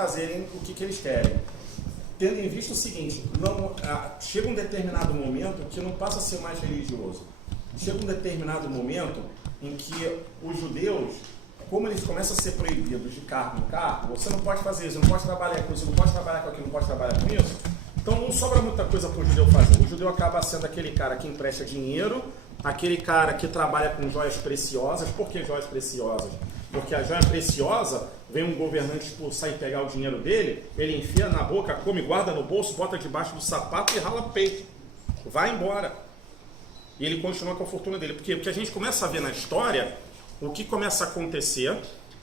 fazerem o que eles querem. Tendo em vista o seguinte, chega um determinado momento que não passa a ser mais religioso. Chega um determinado momento em que os judeus, como eles começam a ser proibidos de cargo em cargo, você não pode fazer isso, não pode trabalhar com isso, não pode trabalhar com aquilo, não pode trabalhar com isso. Então não sobra muita coisa para o judeu fazer. O judeu acaba sendo aquele cara que empresta dinheiro, aquele cara que trabalha com joias preciosas. Por que joias preciosas? Porque a joia preciosa, vem um governante expulsar e pegar o dinheiro dele, ele enfia na boca, come, guarda no bolso, bota debaixo do sapato e rala peito. Vai embora. E ele continua com a fortuna dele. Porque o que a gente começa a ver na história, o que começa a acontecer,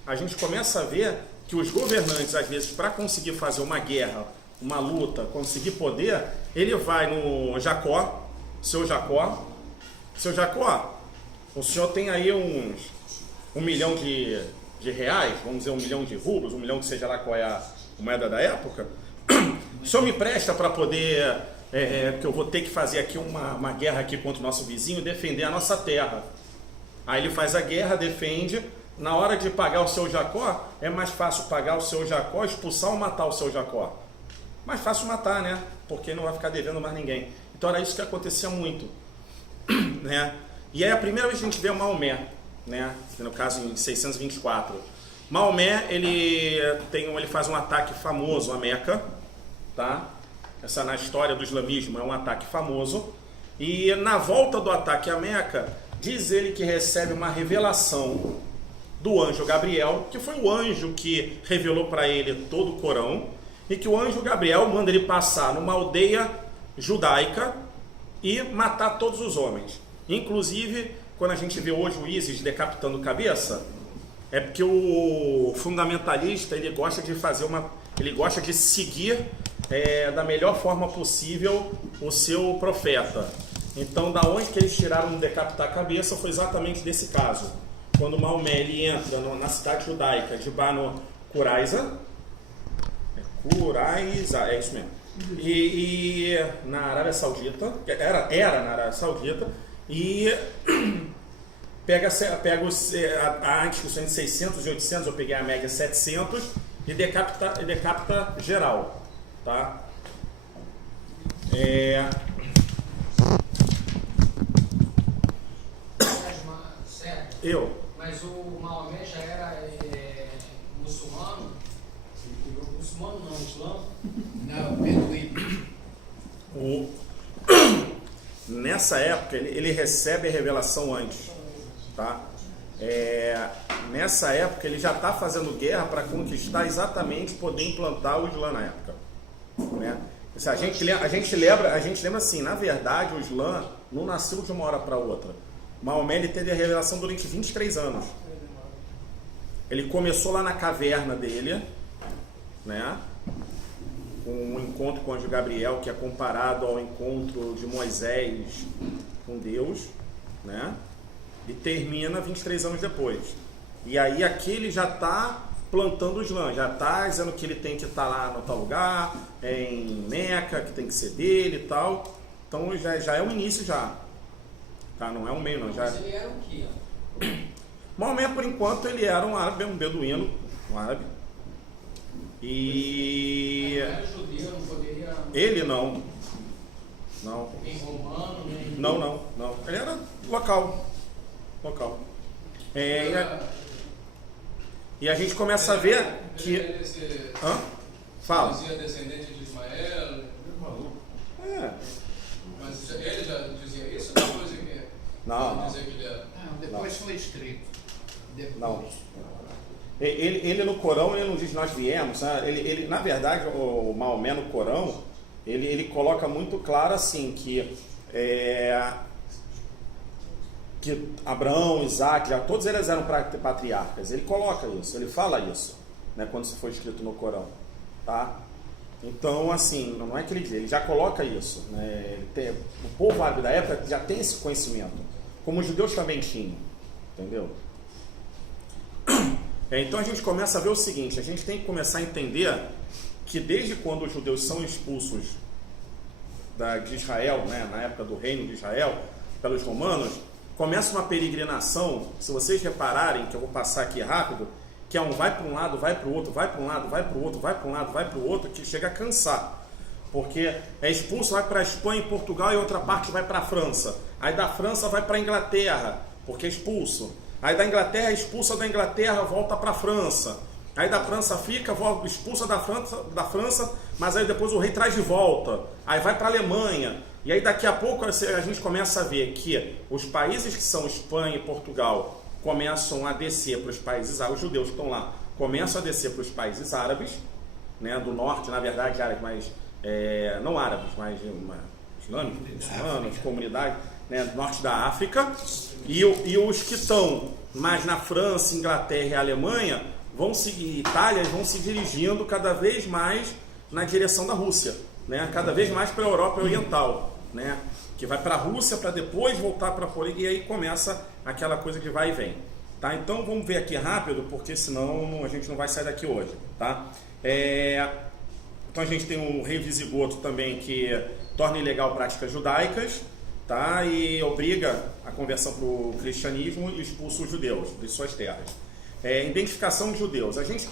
a gente começa a ver que os governantes, às vezes, para conseguir fazer uma guerra, uma luta, conseguir poder, ele vai no Jacó, seu Jacó, o senhor tem aí uns 1 milhão de reais, vamos dizer 1 milhão de rublos, 1 milhão que seja lá qual é a moeda da época, o senhor me presta para poder, porque eu vou ter que fazer aqui uma guerra aqui contra o nosso vizinho, defender a nossa terra. Aí ele faz a guerra, defende, na hora de pagar o seu Jacó, é mais fácil pagar o seu Jacó, expulsar ou matar o seu Jacó. Mais fácil matar, né? Porque não vai ficar devendo mais ninguém. Então era isso que acontecia muito, né? E aí a primeira vez que a gente vê o Maomé, né? No caso em 624, Maomé ele faz um ataque famoso a Meca, tá? Essa na história do islamismo é um ataque famoso, e na volta do ataque a Meca diz ele que recebe uma revelação do anjo Gabriel, que foi o anjo que revelou para ele todo o Corão, e que o anjo Gabriel manda ele passar numa aldeia judaica e matar todos os homens. Inclusive, quando a gente vê hoje o ISIS decapitando cabeça, é porque o fundamentalista ele gosta de seguir da melhor forma possível o seu profeta. Então, da onde que eles tiraram de decapitar a cabeça foi exatamente desse caso. Quando Maomé ele entra na cidade judaica de Banu Qurayza, é isso mesmo. E na Arábia Saudita, era na Arábia Saudita, e pega a discussão de 600 e 800, eu peguei a média 700, e decapita geral, tá? Mas o Maomé já era muçulmano? Muçulmano não, islã? Não, beduíno. Nessa época ele recebe a revelação antes, tá? Nessa época ele já está fazendo guerra para conquistar exatamente poder implantar o Islã na época, né? A gente lembra assim, na verdade o Islã não nasceu de uma hora para outra. Maomé ele teve a revelação durante 23 anos. Ele começou lá na caverna dele, né? Um encontro com o anjo Gabriel, que é comparado ao encontro de Moisés com Deus, né? E termina 23 anos depois. E aí aqui ele já está plantando o Islã, já está dizendo que ele tem que estar lá no tal lugar, em Meca, que tem que ser dele e tal. Então já é o início já. Tá? Não é um meio não. Mas ele era o quê? Maomé, por enquanto, ele era um árabe, um beduíno, um árabe. E ele era judeu, não poderia... Ele não. Não. Nem romano, nem... Não. Ele era local. E a gente começa a ver que... Fala. Dizia descendente de Ismael. Mas ele já dizia isso ou depois que... Não. Dizer que ele era? Não, depois foi escrito. Depois. Não. Ele no Corão ele não diz nós viemos, né? Ele na verdade o Maomé no Corão ele coloca muito claro assim que Abraão, Isaac, já todos eles eram patriarcas. Ele coloca isso, ele fala isso, né? Quando isso foi escrito no Corão, tá? Então assim, não é que ele diz, ele já coloca isso, né? O povo árabe da época já tem esse conhecimento, como os judeus também tinham, entendeu? Então a gente começa a ver o seguinte, a gente tem que começar a entender que desde quando os judeus são expulsos de Israel, né, na época do reino de Israel, pelos romanos, começa uma peregrinação, se vocês repararem, que eu vou passar aqui rápido, que é um vai para um lado, vai para o outro, vai para um lado, vai para o outro, vai para um lado, vai para o outro, que chega a cansar. Porque é expulso, vai para a Espanha e Portugal, e outra parte vai para a França. Aí da França vai para a Inglaterra, porque é expulso. Aí da Inglaterra, expulsa da Inglaterra, volta para a França. Aí da França fica, expulsa da França, mas aí depois o rei traz de volta. Aí vai para a Alemanha. E aí daqui a pouco a gente começa a ver que os países que são Espanha e Portugal começam a descer para os países árabes, os judeus que estão lá, começam a descer para os países árabes, né, do norte, na verdade, árabes, mas não árabes, mas islâmicos, muçulmanos, comunidades, né, do norte da África, e os que estão mais na França, Inglaterra e Alemanha, Itália, vão se dirigindo cada vez mais na direção da Rússia, né, cada vez mais para a Europa Oriental, né, que vai para a Rússia para depois voltar para a Polícia, e aí começa aquela coisa de vai e vem. Tá? Então vamos ver aqui rápido, porque senão a gente não vai sair daqui hoje. Tá? Então a gente tem um rei visigodo também que torna ilegal práticas judaicas, tá? E obriga a conversão para o cristianismo e expulsa os judeus de suas terras. Identificação de judeus. A gente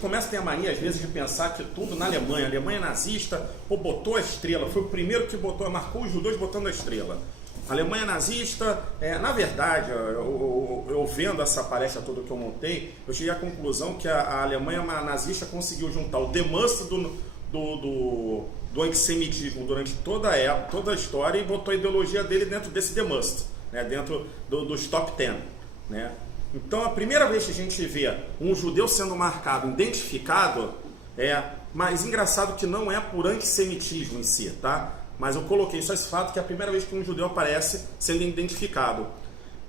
começa a ter a mania às vezes de pensar que tudo na Alemanha, a Alemanha nazista, botou a estrela, foi o primeiro que marcou os judeus botando a estrela. A Alemanha nazista, na verdade, eu vendo essa palestra toda que eu montei, eu cheguei à conclusão que a Alemanha nazista conseguiu juntar o The Must do antissemitismo durante toda a história e botou a ideologia dele dentro desse The Must, né, dentro dos top 10. Né? Então, a primeira vez que a gente vê um judeu sendo marcado, identificado, mas engraçado que não é por antissemitismo em si, tá? Mas eu coloquei só esse fato que é a primeira vez que um judeu aparece sendo identificado.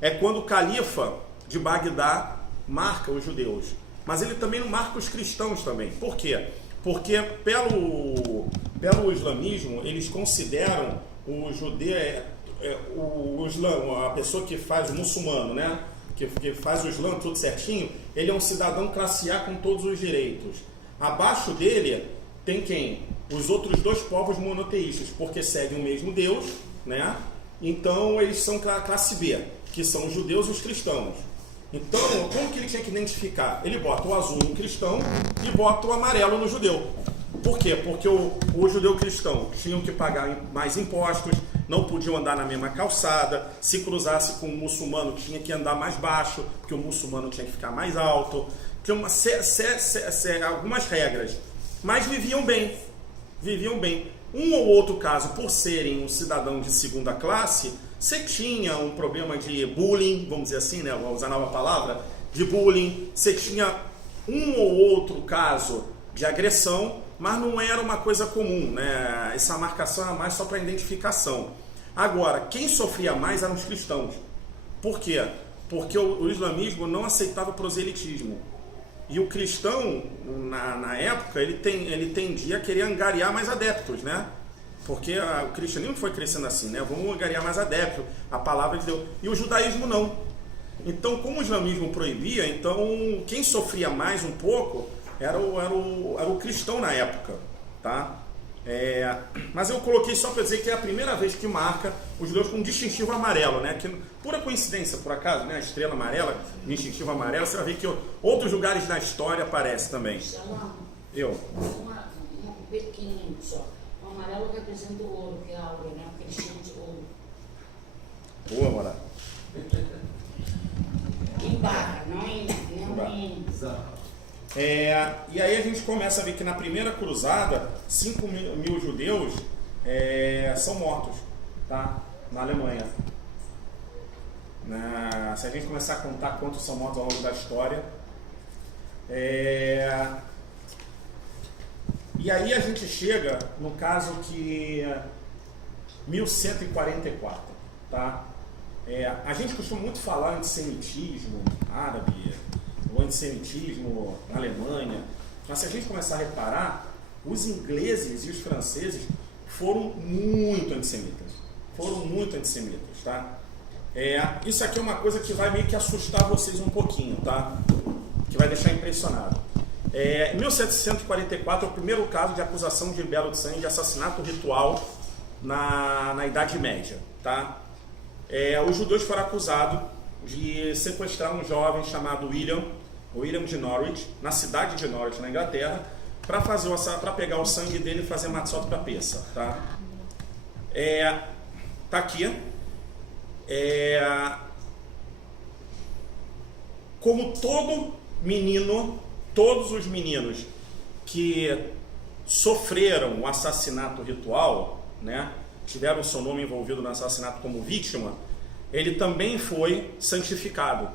É quando o califa de Bagdá marca os judeus. Mas ele também não marca os cristãos também. Por quê? Porque pelo islamismo, eles consideram o judeu, o islã, a pessoa que faz o muçulmano, né? Que faz o islã tudo certinho, ele é um cidadão classe A com todos os direitos. Abaixo dele tem quem? Os outros dois povos monoteístas, porque seguem o mesmo Deus, né? Então eles são classe B, que são os judeus e os cristãos. Então, como que ele tinha que identificar? Ele bota o azul no cristão e bota o amarelo no judeu. Por quê? Porque o judeu cristão tinham que pagar mais impostos, não podiam andar na mesma calçada, se cruzasse com o muçulmano tinha que andar mais baixo, porque o muçulmano tinha que ficar mais alto. Tinha algumas regras, mas viviam bem. Um ou outro caso, por serem um cidadão de segunda classe, você tinha um problema de bullying, vamos dizer assim, né? Vamos usar a nova palavra, de bullying, você tinha um ou outro caso de agressão, mas não era uma coisa comum, né? Essa marcação era mais só para identificação. Agora, quem sofria mais eram os cristãos. Por quê? Porque o islamismo não aceitava o proselitismo. E o cristão, na época, ele tendia a querer angariar mais adeptos, né? Porque o cristianismo foi crescendo assim, né? Vamos angariar mais adeptos, a palavra de Deus. E o judaísmo não. Então, como o islamismo proibia, então quem sofria mais um pouco era o cristão na época, tá? Mas eu coloquei só para dizer que é a primeira vez que marca os judeus com um distintivo amarelo, né? Que, pura coincidência, por acaso, né? A estrela amarela, distintivo amarelo, você vai ver que outros lugares na história aparecem também. Um pequenininho só. O amarelo representa o ouro, que é a aura, né? Porque eles chamam de ouro. Boa, Morada. Em barra, não em... E aí a gente começa a ver que na primeira cruzada 5 mil judeus são mortos, tá? Na Alemanha. Se a gente começar a contar quantos são mortos ao longo da história, e aí a gente chega no caso que 1144, tá? A gente costuma muito falar antissemitismo árabe, o antissemitismo na Alemanha, mas se a gente começar a reparar, os ingleses e os franceses foram muito antissemitas, tá? Isso aqui é uma coisa que vai meio que assustar vocês um pouquinho, tá? Que vai deixar impressionado. Em 1744 é o primeiro caso de acusação de libelo de sangue, de assassinato ritual na Idade Média, tá? Os judeus foram acusados de sequestrar um jovem chamado William de Norwich, na cidade de Norwich, na Inglaterra, para pegar o sangue dele e fazer matzot para Pessa, tá? Tá aqui. Como todos os meninos que sofreram o assassinato ritual, né, tiveram o seu nome envolvido no assassinato como vítima, ele também foi santificado.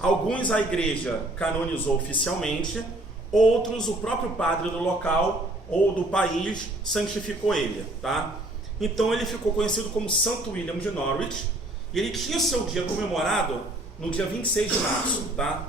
Alguns a igreja canonizou oficialmente, outros o próprio padre do local ou do país santificou ele, tá? Então ele ficou conhecido como Santo William de Norwich, e ele tinha seu dia comemorado no dia 26 de março, tá?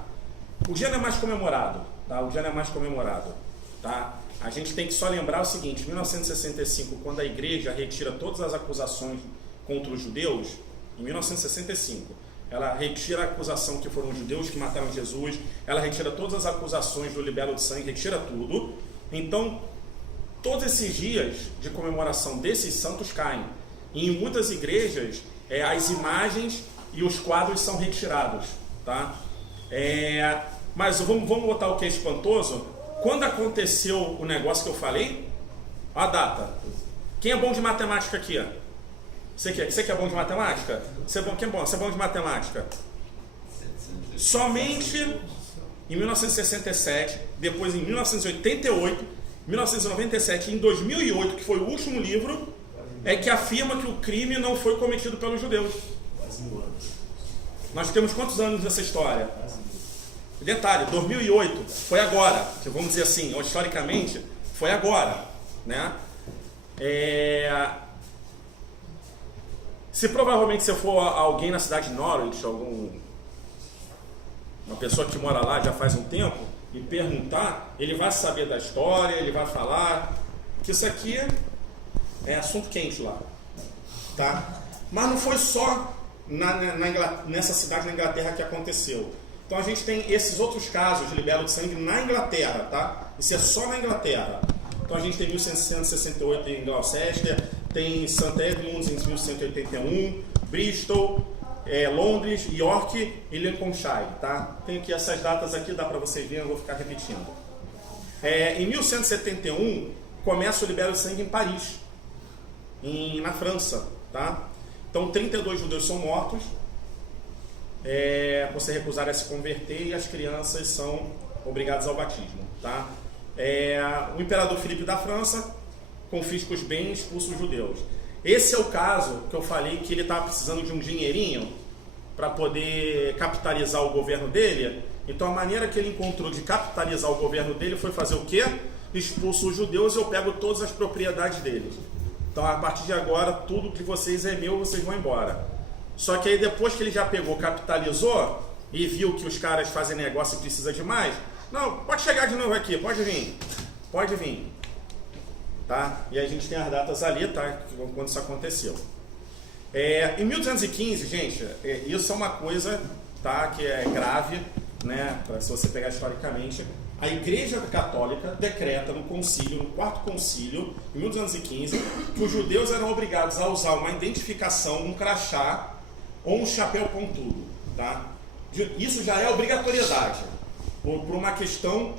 O dia não é mais comemorado, tá? O dia não é mais comemorado, tá? A gente tem que só lembrar o seguinte: em 1965, quando a igreja retira todas as acusações contra os judeus, em 1965, ela retira a acusação que foram os judeus que mataram Jesus, ela retira todas as acusações do libelo de sangue, retira tudo. Então, todos esses dias de comemoração desses santos caem. E em muitas igrejas, as imagens e os quadros são retirados, tá? Mas vamos botar o que é espantoso. Quando aconteceu o negócio que eu falei, a data. Quem é bom de matemática aqui? Você que é bom de matemática? Quem é bom? Você é bom de matemática? Somente em 1967, depois em 1988, 1997 e em 2008, que foi o último livro, é que afirma que o crime não foi cometido pelos judeus. Nós temos quantos anos nessa história? Detalhe, 2008 foi agora, que vamos dizer assim, historicamente, foi agora, né? Se provavelmente você for alguém na cidade de Norwich, uma pessoa que mora lá já faz um tempo, e perguntar, ele vai saber da história, ele vai falar que isso aqui é assunto quente lá, tá? Mas não foi só nessa cidade na Inglaterra que aconteceu. Então a gente tem esses outros casos de libelo de sangue na Inglaterra, tá? Isso é só na Inglaterra. Então a gente tem 1168 em Gloucester, tem St. Edmunds em 1181, Bristol, Londres, York e Lincolnshire, tá? Tem aqui essas datas aqui, dá para vocês verem, eu vou ficar repetindo. Em 1171 começa o libelo de sangue em Paris, na França, tá? Então 32 judeus são mortos, por se recusarem a se converter, e as crianças são obrigadas ao batismo, tá? O imperador Filipe da França confisca os bens e expulsa os judeus. Esse é o caso que eu falei que ele estava precisando de um dinheirinho para poder capitalizar o governo dele. Então a maneira que ele encontrou de capitalizar o governo dele foi fazer o quê? Expulso os judeus e eu pego todas as propriedades deles. Então a partir de agora tudo que vocês é meu, vocês vão embora. Só que aí depois que ele já pegou, capitalizou e viu que os caras fazem negócio e precisa de mais, não, pode chegar de novo aqui, pode vir, tá? E a gente tem as datas ali, tá? Quando isso aconteceu. Em 1215, gente, isso é uma coisa, tá? Que é grave, né? Se você pegar historicamente, a Igreja Católica decreta no concílio, no quarto concílio, em 1215, que os judeus eram obrigados a usar uma identificação, um crachá ou um chapéu pontudo, tá? Isso já é obrigatoriedade, por uma questão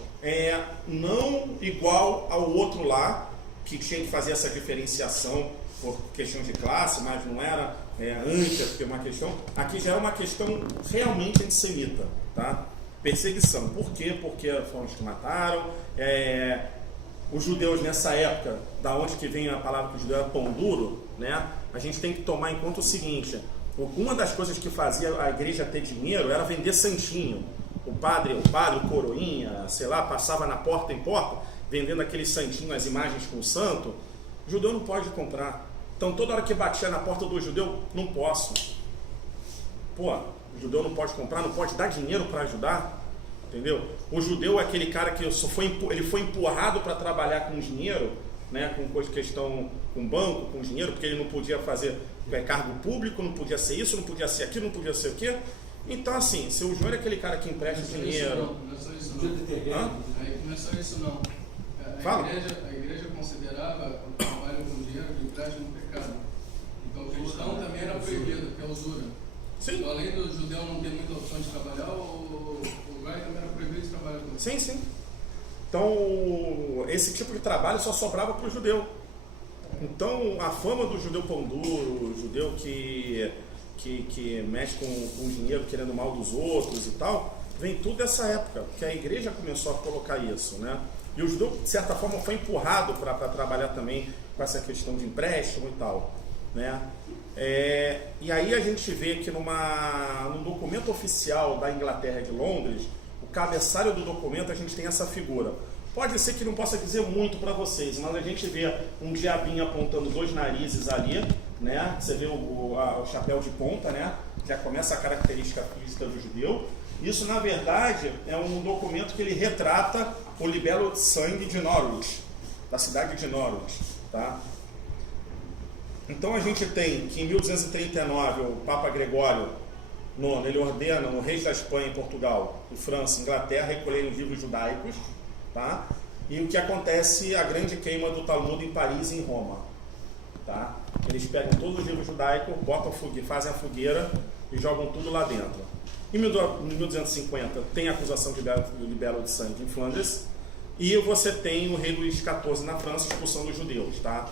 não igual ao outro lá, que tinha que fazer essa diferenciação por questão de classe, mas não era antes, porque uma questão. Aqui já é uma questão realmente antissemita, tá? Perseguição. Por quê? Porque foram os que mataram. Os judeus nessa época, da onde que vem a palavra que o judeu era pão duro, né? A gente tem que tomar em conta o seguinte: uma das coisas que fazia a igreja ter dinheiro era vender santinho. O padre, o coroinha, sei lá, passava na porta em porta, vendendo aquele santinho, as imagens com o santo. O judeu não pode comprar. Então toda hora que batia na porta do judeu, não posso. Pô, o judeu não pode comprar, não pode dar dinheiro para ajudar, entendeu? O judeu é aquele cara que ele foi empurrado para trabalhar com dinheiro, né? Com questão com banco, com dinheiro, porque ele não podia fazer cargo público, não podia ser isso, não podia ser aquilo, não podia ser o quê. Então assim, se o judeu é aquele cara que empresta dinheiro... Não é só isso não. Não é só isso não. A igreja considerava o trabalho com dinheiro de empréstimo um pecado. Então o cristão também era proibido, que é usura. Sim. Então, além do judeu não ter muita opção de trabalhar, o lugar também era proibido de trabalhar com isso. Sim, sim. Então, esse tipo de trabalho só sobrava para o judeu. Então, a fama do judeu pão duro, o judeu que mexe com dinheiro, querendo mal dos outros e tal, vem tudo dessa época, que a igreja começou a colocar isso, né? E o judeu, de certa forma, foi empurrado para trabalhar também com essa questão de empréstimo e tal, né? E aí a gente vê que num documento oficial da Inglaterra de Londres, o cabeçalho do documento a gente tem essa figura. Pode ser que não possa dizer muito para vocês, mas a gente vê um diabinho apontando 2 narizes ali, né? Você vê o chapéu de ponta, né? Já começa a característica física do judeu. Isso, na verdade, é um documento que ele retrata o libelo de sangue de Norwich, da cidade de Norwich, tá? Então a gente tem que em 1239 o Papa Gregório IX, ele ordena o rei da Espanha e Portugal, e França, Inglaterra, recolherem os livros judaicos, tá? E o que acontece, a grande queima do Talmud em Paris e em Roma, tá? Eles pegam todos os livros judaicos, fazem a fogueira e jogam tudo lá dentro. Em 1250 tem a acusação de libelo de sangue em Flandres, e você tem o rei Luís XIV na França expulsando os judeus, tá?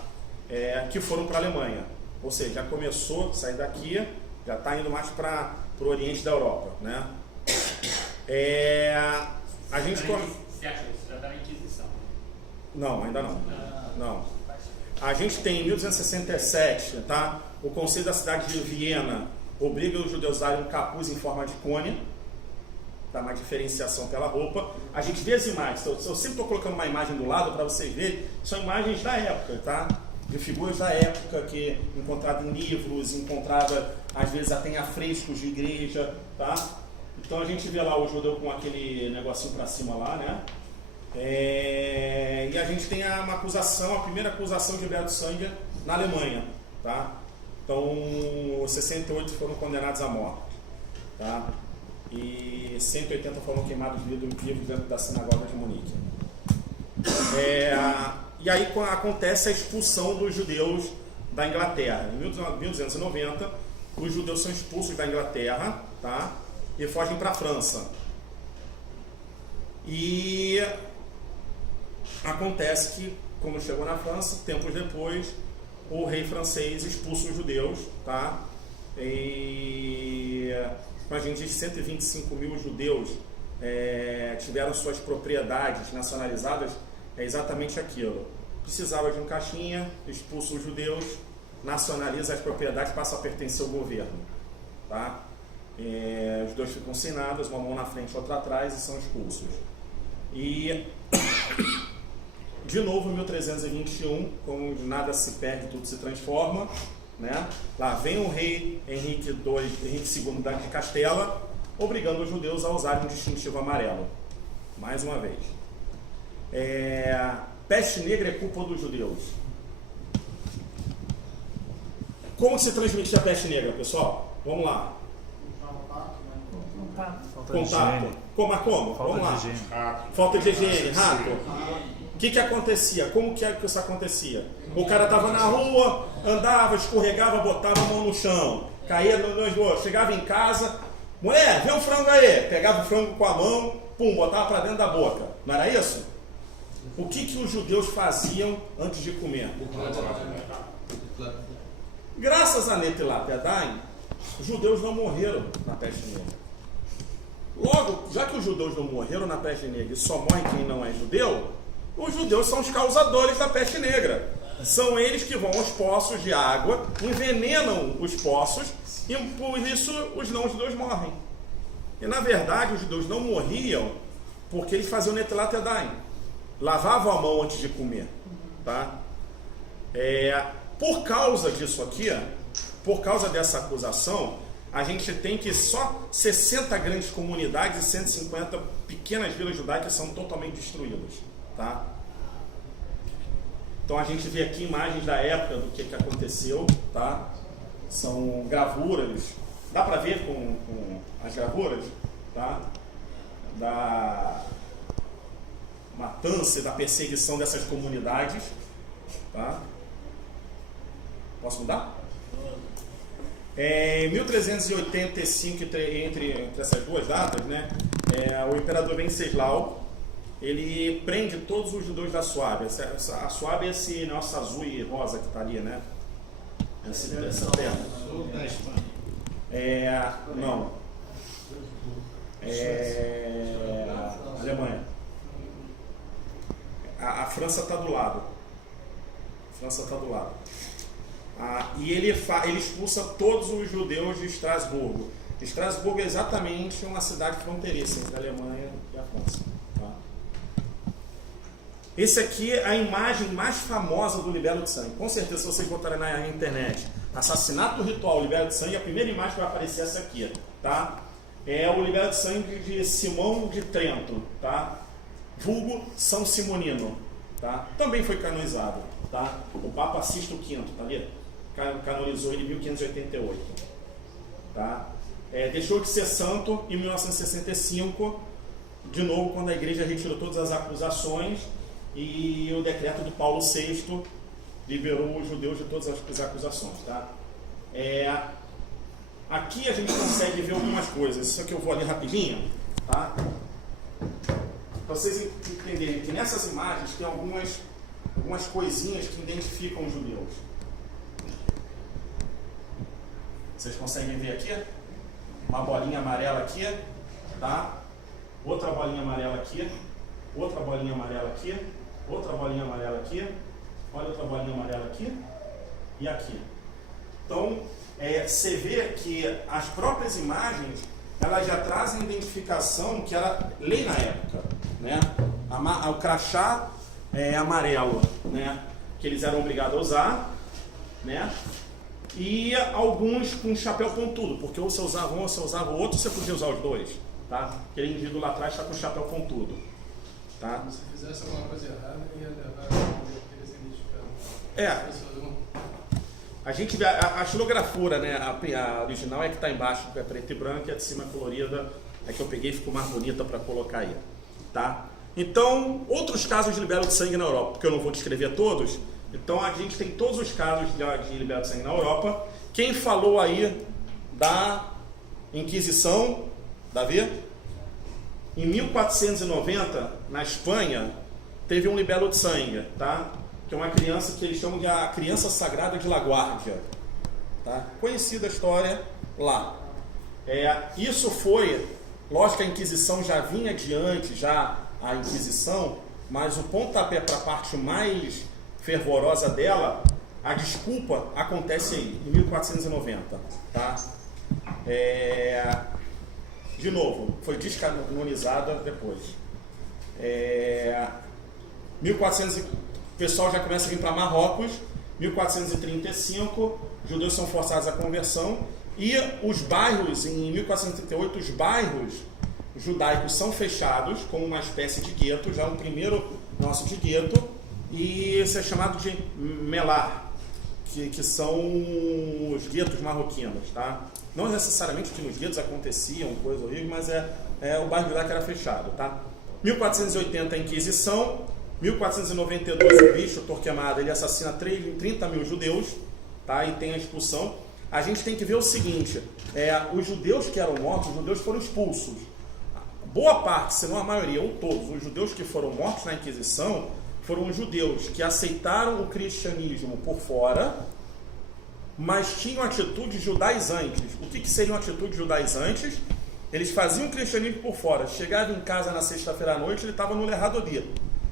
Que foram para a Alemanha. Ou seja, já começou a sair daqui, já está indo mais para o Oriente da Europa, né? A gente Você acha que isso já está na Inquisição? Não, ainda não. Não. A gente tem em 1267, tá? O Conselho da Cidade de Viena obriga os judeus a usarem um capuz em forma de cone, tá? Uma diferenciação pela roupa. A gente vê as imagens, eu sempre estou colocando uma imagem do lado para vocês verem, são imagens da época, tá? De figuras da época que encontrada em livros, encontrada às vezes até em afrescos de igreja, tá? Então a gente vê lá o judeu com aquele negocinho para cima lá, né? E a gente tem uma acusação, a primeira acusação de libelo de sangue na Alemanha, tá? Então 68 foram condenados à morte, tá? E 180 foram queimados vivos dentro da sinagoga de Munique. E aí acontece a expulsão dos judeus da Inglaterra. Em 1290, os judeus são expulsos da Inglaterra, tá? E fogem para a França. E acontece que, quando chegou na França, tempos depois, o rei francês expulsa os judeus, tá? E a gente diz 125 mil judeus tiveram suas propriedades nacionalizadas. É exatamente aquilo. Precisava de um caixinha, expulsa os judeus, nacionaliza as propriedades, passa a pertencer ao governo, tá? Os dois ficam sem nada, uma mão na frente e outra atrás, e são expulsos. E de novo, em 1321, como nada se perde, tudo se transforma, né? Lá vem o rei Henrique II de Castela, obrigando os judeus a usarem um distintivo amarelo. Mais uma vez. Peste negra é culpa dos judeus. Como se transmitia a peste negra, pessoal? Vamos lá. Contato. Como? Vamos lá. Falta de higiene. Rato. O que acontecia? Como que isso acontecia? O cara estava na rua, andava, escorregava, botava a mão no chão, caía no esgoto, chegava em casa, mulher, vê o frango aí, pegava o frango com a mão, pum, botava para dentro da boca. Não era isso? O que os judeus faziam antes de comer? Graças a Netilat Yadayim, os judeus não morreram na peste negra. Logo, já que os judeus não morreram na peste negra e só morre quem não é judeu, os judeus são os causadores da peste negra. São eles que vão aos poços de água, envenenam os poços e por isso os não-judeus morrem. E na verdade os judeus não morriam porque eles faziam Netilat Yadayim. Lavavam a mão antes de comer, tá? Por causa disso aqui, por causa dessa acusação, a gente tem que só 60 grandes comunidades e 150 pequenas vilas judaicas são totalmente destruídas, tá? Então a gente vê aqui imagens da época do que aconteceu, tá? São gravuras, dá para ver com as gravuras, tá? Da matança e da perseguição dessas comunidades, tá? Posso mudar? Em 1385, entre essas duas datas, né, o imperador Venceslau, ele prende todos os judeus da Suábia. A Suábia é esse nosso azul e rosa que está ali, né? Essa terra. Sul da Espanha. Não. Alemanha. A França está do lado. E ele expulsa todos os judeus de Estrasburgo. Estrasburgo é exatamente uma cidade fronteiriça entre a Alemanha e a França. Tá? Esse aqui é a imagem mais famosa do libelo de sangue. Com certeza, se vocês botarem na internet assassinato ritual, libelo de sangue, a primeira imagem que vai aparecer é essa aqui. Tá? É o libelo de sangue de Simão de Trento. Tá? Vulgo São Simonino. Tá? Também foi canonizado. Tá? O Papa Sisto V, tá ali? Canonizou ele em 1588. Tá? Deixou de ser santo em 1965, de novo quando a igreja retirou todas as acusações e o decreto do Paulo VI liberou os judeus de todas as acusações. Tá? Aqui a gente consegue ver algumas coisas, isso aqui eu vou ali rapidinho, tá? Para vocês entenderem que nessas imagens tem algumas coisinhas que identificam os judeus. Vocês conseguem ver aqui? Uma bolinha amarela aqui, tá? Outra bolinha amarela aqui, outra bolinha amarela aqui, outra bolinha amarela aqui, olha outra bolinha amarela aqui e aqui. Então, você vê que as próprias imagens, elas já trazem identificação que era lei na época, né? O crachá amarelo, né? Que eles eram obrigados a usar, né? E alguns com chapéu pontudo, porque ou você usava um ou você usava o outro, você podia usar os dois, tá? Aquele indivíduo lá atrás está com chapéu pontudo, tá? Se fizesse alguma coisa errada, ia levar aqueles identificados. A gente vê a xilografura, né? A original é que está embaixo, é preta e branca, e a de cima é colorida, é que eu peguei e ficou mais bonita para colocar aí, tá? Então, outros casos de libelo de sangue na Europa, porque eu não vou descrever todos. Então a gente tem todos os casos de libelo de sangue na Europa. Quem falou aí da Inquisição, Davi? Em 1490, na Espanha, teve um libelo de sangue, tá? Que é uma criança que eles chamam de a criança sagrada de La Guardia, tá? Conhecida a história lá. Isso foi, lógico que a Inquisição já vinha adiante, já a Inquisição, mas o pontapé para a parte mais fervorosa dela, a desculpa acontece aí, em 1490, tá? De novo, foi descanonizada depois. 1400, o pessoal já começa a vir para Marrocos. 1435, judeus são forçados à conversão e os bairros, em 1438, os bairros judaicos são fechados como uma espécie de gueto, já o primeiro nosso de gueto. E isso é chamado de melar, que são os guetos marroquinos, tá? Não necessariamente que nos guetos aconteciam coisa horrível, mas o bairro lá que era fechado, tá? 1480 a Inquisição, 1492 o bicho Torquemada, ele assassina 30 mil judeus, tá? E tem a expulsão. A gente tem que ver o seguinte, os judeus que eram mortos, os judeus foram expulsos. Boa parte, se não a maioria, ou todos, os judeus que foram mortos na Inquisição foram judeus que aceitaram o cristianismo por fora, mas tinham atitudes judaizantes. O que seriam atitudes judaizantes? Eles faziam o cristianismo por fora. Chegava em casa na sexta-feira à noite, ele estava no lerradoria,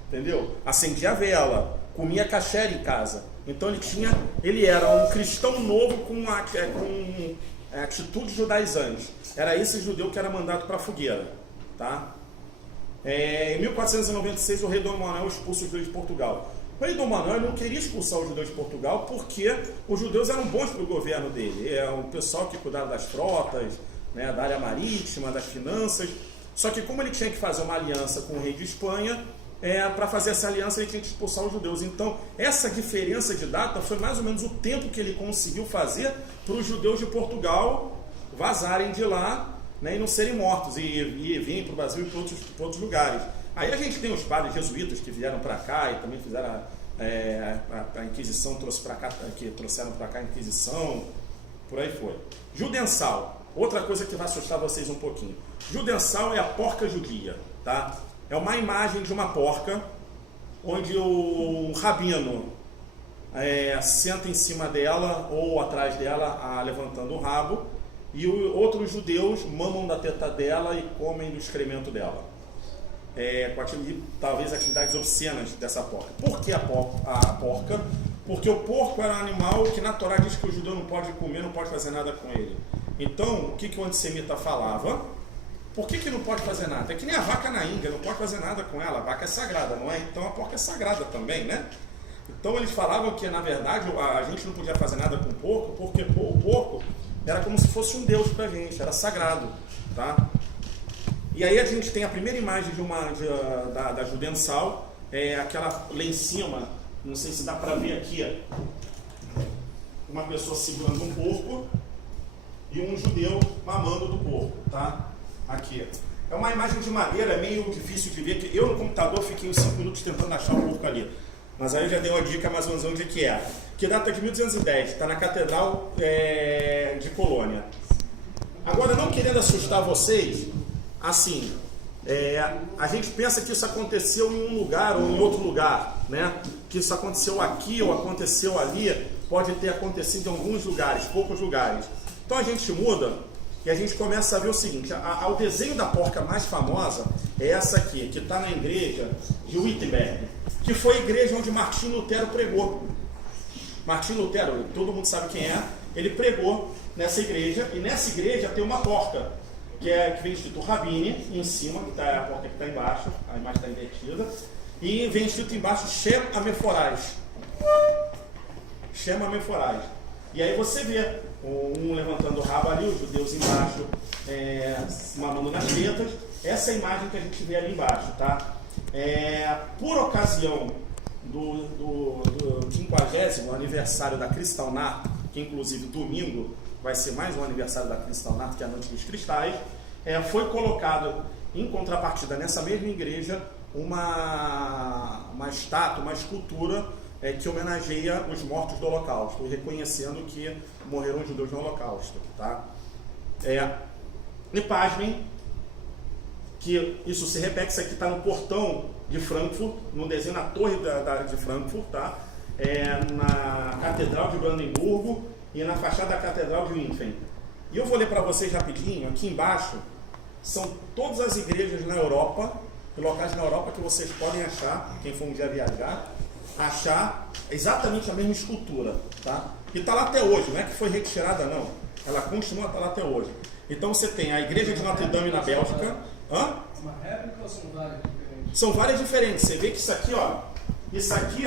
entendeu? Acendia a vela, comia kasher em casa. Então ele era um cristão novo com atitudes judaizantes. Era esse judeu que era mandado para a fogueira, tá? Em 1496, o rei Dom Manuel expulsa os judeus de Portugal. O rei Dom Manuel não queria expulsar os judeus de Portugal porque os judeus eram bons para o governo dele. O pessoal que cuidava das frotas, né, da área marítima, das finanças. Só que como ele tinha que fazer uma aliança com o rei de Espanha, para fazer essa aliança ele tinha que expulsar os judeus. Então, essa diferença de data foi mais ou menos o tempo que ele conseguiu fazer para os judeus de Portugal vazarem de lá, né, e não serem mortos, e virem para o Brasil e para outros lugares. Aí a gente tem os padres jesuítas que vieram para cá e também fizeram a Inquisição, trouxeram para cá a Inquisição. por aí foi. Judensal, outra coisa que vai assustar vocês um pouquinho. Judensal é a porca judia, tá? É uma imagem de uma porca, onde o rabino senta em cima dela ou atrás dela, levantando o rabo, e outros judeus mamam da teta dela e comem do excremento dela. Com talvez atividades obscenas dessa porca. Por que a porca? Porque o porco era um animal que na Torá diz que o judeu não pode comer, não pode fazer nada com ele. Então, o que o antissemita falava? Por que não pode fazer nada? É que nem a vaca na Índia, não pode fazer nada com ela. A vaca é sagrada, não é? Então a porca é sagrada também, né? Então eles falavam que, na verdade, a gente não podia fazer nada com o porco, porque o porco era como se fosse um deus pra gente, era sagrado, tá? E aí a gente tem a primeira imagem da Judensal, aquela lá em cima, não sei se dá pra ver aqui, uma pessoa segurando um porco e um judeu mamando do porco, tá? Aqui. É uma imagem de madeira, é meio difícil de ver, que eu no computador fiquei uns 5 minutos tentando achar o porco ali. Mas aí eu já dei uma dica mais ou menos onde que é. Que data de 1210, está na Catedral de Colônia. Agora, não querendo assustar vocês, assim, a gente pensa que isso aconteceu em um lugar ou em outro lugar, né? Que isso aconteceu aqui ou aconteceu ali, pode ter acontecido em alguns lugares, poucos lugares. Então a gente muda e a gente começa a ver o seguinte, o desenho da porca mais famosa é essa aqui, que está na igreja de Wittenberg, que foi a igreja onde Martinho Lutero pregou. Martinho Lutero, todo mundo sabe quem é, ele pregou nessa igreja, e nessa igreja tem uma porca, que vem escrito Rabine, em cima, que tá a porca que está embaixo, a imagem está invertida, e vem escrito embaixo Shem Ameforais. Shem Ameforais. E aí você vê um levantando o rabo ali, os judeus embaixo mamando nas tetas. Essa é a imagem que a gente vê ali embaixo, tá? Por ocasião do 50º aniversário da Kristallnacht, que inclusive domingo vai ser mais um aniversário da Kristallnacht, que é a Noite dos Cristais, foi colocado em contrapartida nessa mesma igreja uma estátua, uma escultura que homenageia os mortos do Holocausto, reconhecendo que morreram judeus no Holocausto, tá? E pasmem, que isso se repete, isso aqui está no portão de Frankfurt, no desenho na torre de Frankfurt, tá? Na Catedral de Brandemburgo e na fachada da Catedral de München. E eu vou ler para vocês rapidinho, aqui embaixo, são todas as igrejas na Europa, locais na Europa que vocês podem achar, quem for um dia viajar, achar exatamente a mesma escultura, tá? E está lá até hoje, não é que foi retirada não, ela continua a estar lá até hoje. Então você tem a igreja de Notre Dame na Bélgica. Uma réplica ou são várias diferentes? São várias diferentes. Você vê que isso aqui,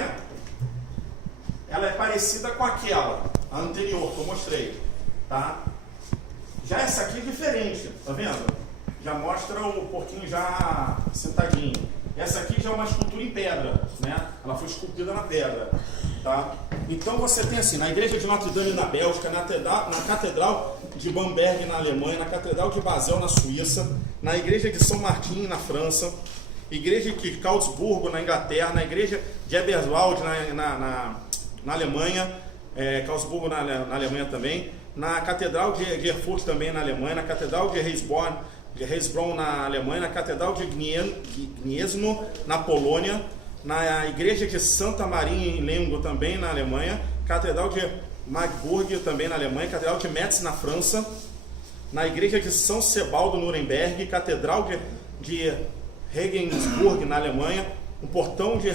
ela é parecida com aquela, a anterior que eu mostrei, tá? Já essa aqui é diferente, tá vendo? Já mostra o porquinho já sentadinho. Essa aqui já é uma escultura em pedra, né? Ela foi esculpida na pedra, tá? Então você tem assim, na igreja de Notre Dame na Bélgica, na catedral de Bamberg na Alemanha, na catedral de Basel na Suíça, na igreja de São Martin na França, igreja de Karlsburgo na Inglaterra, na igreja de Eberswald na Alemanha, Karlsburgo na Alemanha também, na catedral de Erfurt também na Alemanha, na catedral de Heilbronn na Alemanha, na catedral de Gniezno na Polônia, na igreja de Santa Maria em Lemgo também na Alemanha, catedral de Magdeburg também na Alemanha, catedral de Metz na França, na igreja de São Sebaldo Nuremberg, catedral de Regensburg na Alemanha, um portão de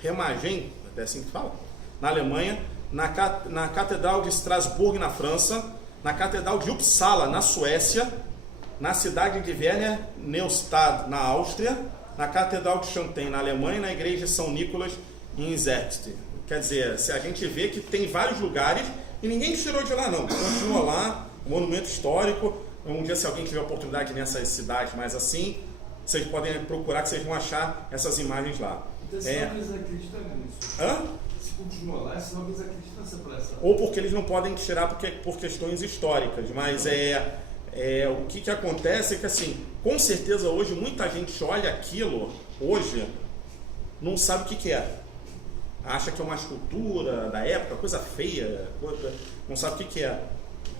Remagen, é assim que fala, na Alemanha, na catedral de Estrasburgo na França, na catedral de Uppsala na Suécia, na cidade de Werner Neustadt na Áustria, na catedral de Chanten na Alemanha, na igreja de São Nicolas em Zerbst. Quer dizer, se a gente vê que tem vários lugares e ninguém tirou de lá não, continua lá, um monumento histórico. Um dia, se alguém tiver oportunidade nessas cidades mais assim, vocês podem procurar que vocês vão achar essas imagens lá. Então, se eles acreditam nisso. Se continua lá, senão eles acreditam nessa palestra. Ou porque eles não podem tirar por questões históricas, mas o que acontece é que assim, com certeza hoje muita gente olha aquilo, hoje, não sabe o que é. acha que é uma escultura da época, coisa feia, não sabe o que é.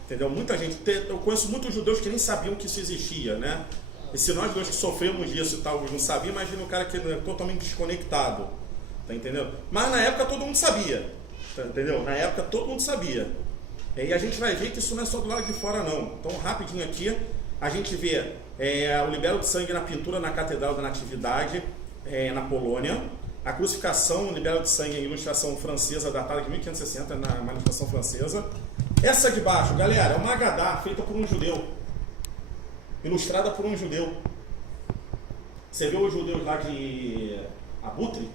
Entendeu? Muita gente, eu conheço muitos judeus que nem sabiam que isso existia, né? E se nós dois que sofremos disso e tal, não sabiam, imagina um cara que é totalmente desconectado, tá entendendo? Mas na época todo mundo sabia, tá, entendeu? Na época todo mundo sabia. E a gente vai ver que isso não é só do lado de fora não. Então rapidinho aqui, a gente vê o libelo de sangue na pintura na Catedral da Natividade, na Polônia. A crucificação, o libelo de sangue em ilustração francesa, datada de 1560, na manifestação francesa. Essa de baixo, galera, é uma Agadá feita por um judeu. Ilustrada por um judeu. Você vê os judeus lá de Abutre?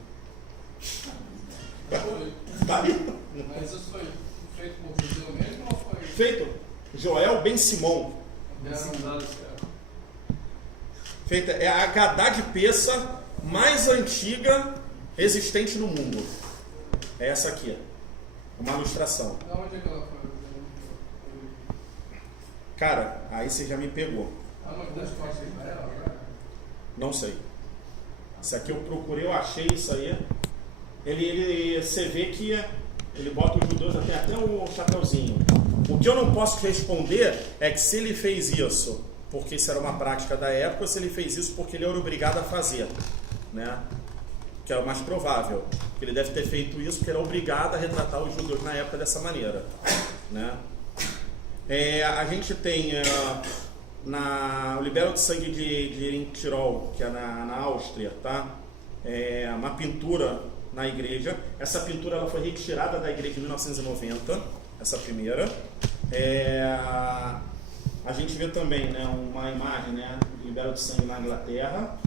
Tá ali. Mas isso foi feito por judeu mesmo ou foi? Feito. Joel Ben Simon. Feita. É a Agadá de Peça mais antiga existente no mundo. É essa aqui. Uma ilustração. Da onde é que ela foi? Cara, aí você já me pegou. Uma das costas de Israel? Não sei. Isso aqui eu procurei, eu achei isso aí. Você vê que ele bota os judeus até o chapeuzinho. O que eu não posso responder é que se ele fez isso porque isso era uma prática da época, ou se ele fez isso porque ele era obrigado a fazer, né? Que é o mais provável. Ele deve ter feito isso porque era obrigado a retratar os judeus na época dessa maneira, né? A gente tem o libelo de sangue de Tirol, que é na Áustria, tá? Uma pintura na igreja. Essa pintura ela foi retirada da igreja em 1990, essa primeira. A gente vê também, né, uma imagem, né, de libelo de sangue na Inglaterra,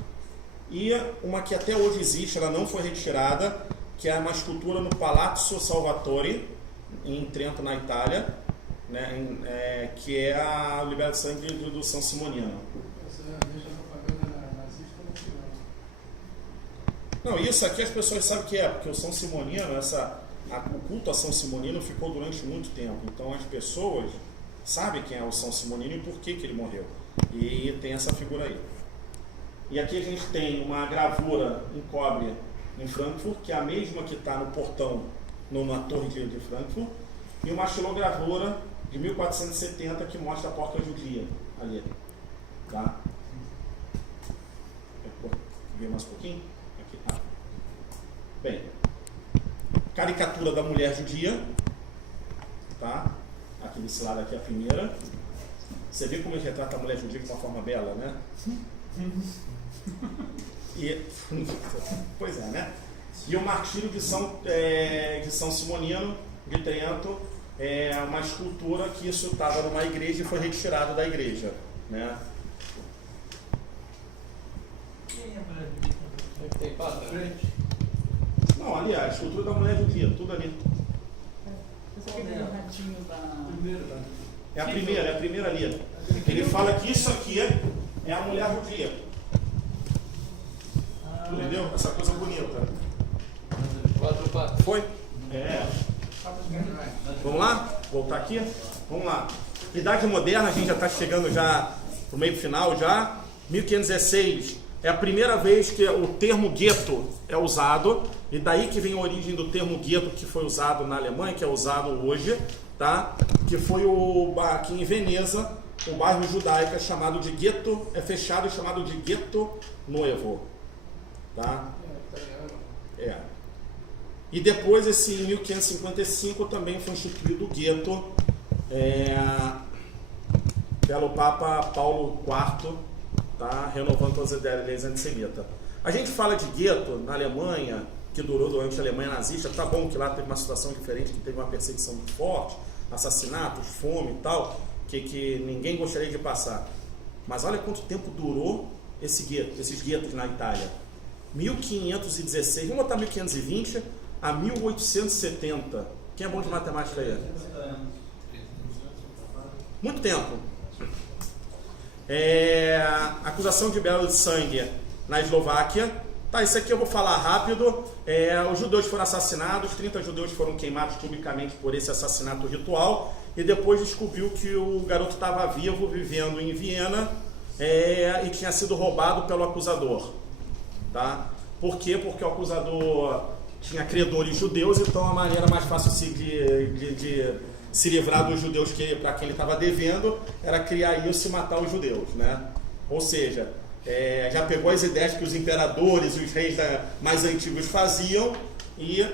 e uma que até hoje existe, ela não foi retirada, que é uma escultura no Palazzo Salvatore, em Trento, na Itália, né, que é a libelo de sangue do São Simonino. Não, isso aqui as pessoas sabem o que é, porque o São Simonino, o culto a São Simonino ficou durante muito tempo. Então as pessoas sabem quem é o São Simonino e por que ele morreu. E tem essa figura aí. E aqui a gente tem uma gravura em cobre em Frankfurt, que é a mesma que está no portão, na torre de Frankfurt, e uma xilogravura de 1470 que mostra a porta judia ali. Tá? Ver mais um pouquinho? Aqui, tá? Bem, caricatura da mulher judia, tá? Aqui desse lado aqui é a primeira. Você vê como ele retrata a mulher judia de uma forma bela, né? Pois é, né? E o martírio de São Simonino de Trento é uma escultura que isso estava numa igreja e foi retirado da igreja, né? Tem para frente? Não, ali a escultura da mulher judia, tudo ali. É a primeira ali. Ele fala que isso aqui é a mulher judia. Entendeu? Essa coisa bonita. 4 patas. Foi? Vamos lá? Voltar aqui? Vamos lá. Idade moderna, a gente já está chegando já pro meio final já. 1516 é a primeira vez que o termo gueto é usado. E daí que vem a origem do termo gueto que foi usado na Alemanha, que é usado hoje, tá? Que foi aqui em Veneza, o bairro judaico chamado de gueto, fechado e chamado de gueto novo, tá? E depois, em 1555, também foi instituído o gueto pelo Papa Paulo IV, tá? Renovando todas as leis antissemitas. A gente fala de gueto na Alemanha, que durou durante a Alemanha nazista. Tá bom que lá teve uma situação diferente, que teve uma perseguição muito forte, assassinatos, fome e tal, que ninguém gostaria de passar. Mas olha quanto tempo durou esses guetos na Itália. 1516, vamos botar 1520 a 1870. Quem é bom de matemática aí? Muito tempo. Acusação de libelo de sangue na Eslováquia. Tá, isso aqui eu vou falar rápido. Os judeus foram assassinados, 30 judeus foram queimados publicamente por esse assassinato ritual, e depois descobriu que o garoto estava vivo, vivendo em Viena, e tinha sido roubado pelo acusador. Tá? Por quê? Porque o acusador tinha credores judeus, então a maneira mais fácil de se livrar dos judeus para quem ele estava devendo era criar isso e matar os judeus, né? Ou seja, já pegou as ideias que os imperadores e os reis mais antigos faziam e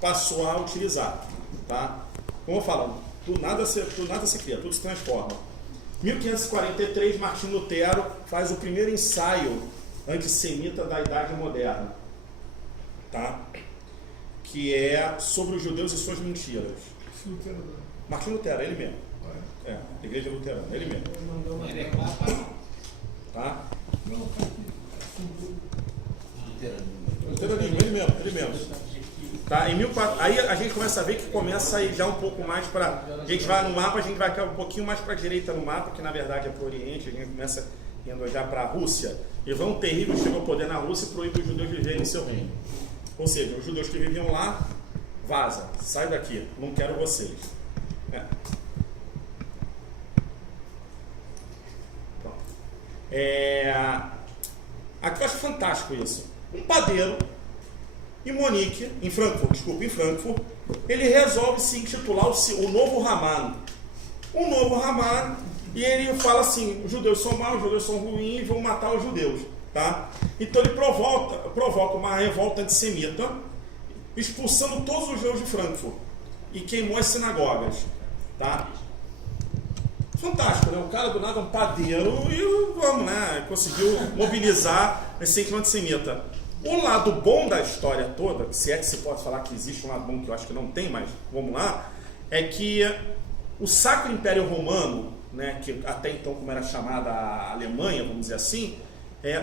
passou a utilizar, tá? Como eu falo, tudo nada se cria, tudo se transforma. 1543, Martinho Lutero faz o primeiro ensaio antissemita da Idade Moderna, tá? Que é sobre os judeus e suas mentiras. Martinho Lutero, ele mesmo. Igreja Luterana, ele mesmo. Ele é papa. Tá? Luteranismo. Ele mesmo. Tá? Aí a gente começa a ver que começa a ir já um pouco mais para. A gente vai no mapa, a gente vai um pouquinho mais para a direita no mapa, que na verdade é para o Oriente, a gente começa indo já para a Rússia. Ivan Terrível chegou ao poder na Rússia e proíbe os judeus viverem em seu reino. Ou seja, os judeus que viviam lá, vaza, sai daqui, não quero vocês. Aqui eu acho fantástico isso. Um padeiro em Frankfurt, ele resolve se intitular o novo Haman. O novo Haman, e ele fala assim: os judeus são maus, os judeus são ruins, vão matar os judeus. Tá? Então ele provoca uma revolta antissemita, expulsando todos os judeus de Frankfurt e queimou as sinagogas. Tá? Fantástico, né? O cara do nada é um padeiro e conseguiu mobilizar esse sentimento antissemita. O lado bom da história toda, se é que se pode falar que existe um lado bom, que eu acho que não tem, mas vamos lá, é que o Sacro Império Romano, né, que até então como era chamada a Alemanha, vamos dizer assim,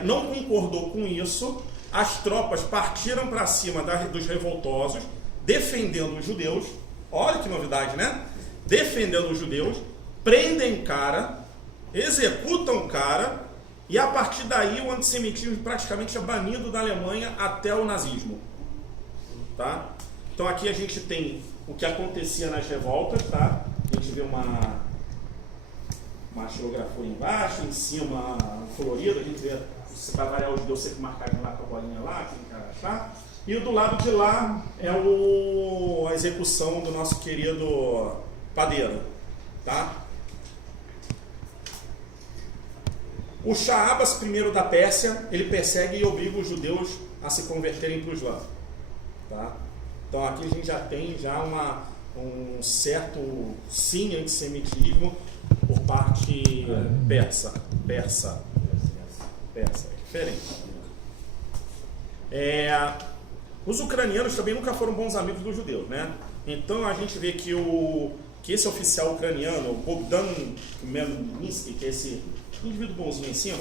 não concordou com isso. As tropas partiram para cima dos revoltosos, defendendo os judeus. Olha que novidade, né? Defendendo os judeus, prendem o cara, executam o cara, e a partir daí o antissemitismo praticamente é banido da Alemanha até o nazismo. Tá? Então aqui a gente tem o que acontecia nas revoltas, tá? A gente vê uma xilografia embaixo, em cima florida, a gente vê, se vai variar os judeus sempre marcadinho lá com a bolinha lá, quem quer achar. E do lado de lá é a execução do nosso querido padeiro. Tá? O Shah Abbas I da Pérsia, ele persegue e obriga os judeus a se converterem para o Islã. Tá? Então aqui a gente já tem um certo sim antissemitismo por parte persa. É diferente. Os ucranianos também nunca foram bons amigos dos judeus, né? Então a gente vê que esse oficial ucraniano, Bogdan Khmelnytsky, que é esse indivíduo bonzinho em cima,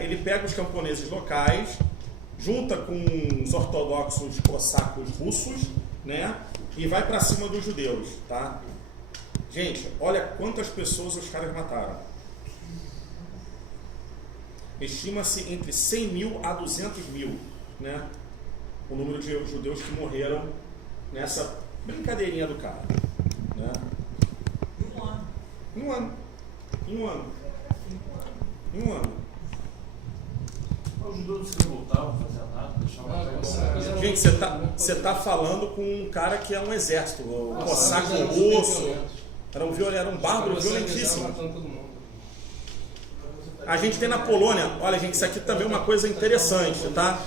ele pega os camponeses locais, junta com os ortodoxos cossacos russos, né, e vai para cima dos judeus, tá? Gente, olha quantas pessoas os caras mataram. Estima-se entre 100 mil a 200 mil, né, o número de judeus que morreram nessa brincadeirinha do cara, né? Em um ano. Os judeus não se revoltavam, não faziam nada, deixavam. Gente, você tá falando com um cara que é um exército, o cossaco russo, era um bárbaro violentíssimo. A gente tem na Polônia, olha gente, isso aqui também é uma coisa interessante, tá?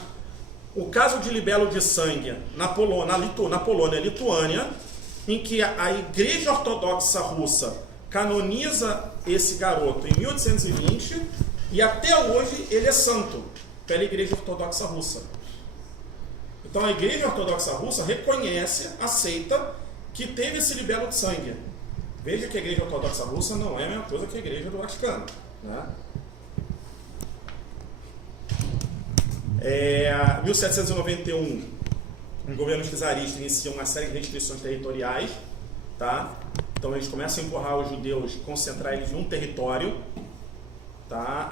O caso de libelo de sangue na Polônia, Lituânia, em que a Igreja Ortodoxa Russa canoniza esse garoto em 1820 e até hoje ele é santo pela Igreja Ortodoxa Russa. Então a Igreja Ortodoxa Russa reconhece, aceita que teve esse libelo de sangue. Veja que a Igreja Ortodoxa Russa não é a mesma coisa que a Igreja do Vaticano, né? 1791, o governo czarista inicia uma série de restrições territoriais, tá? Então eles começam a empurrar os judeus, concentrar eles em um território, tá?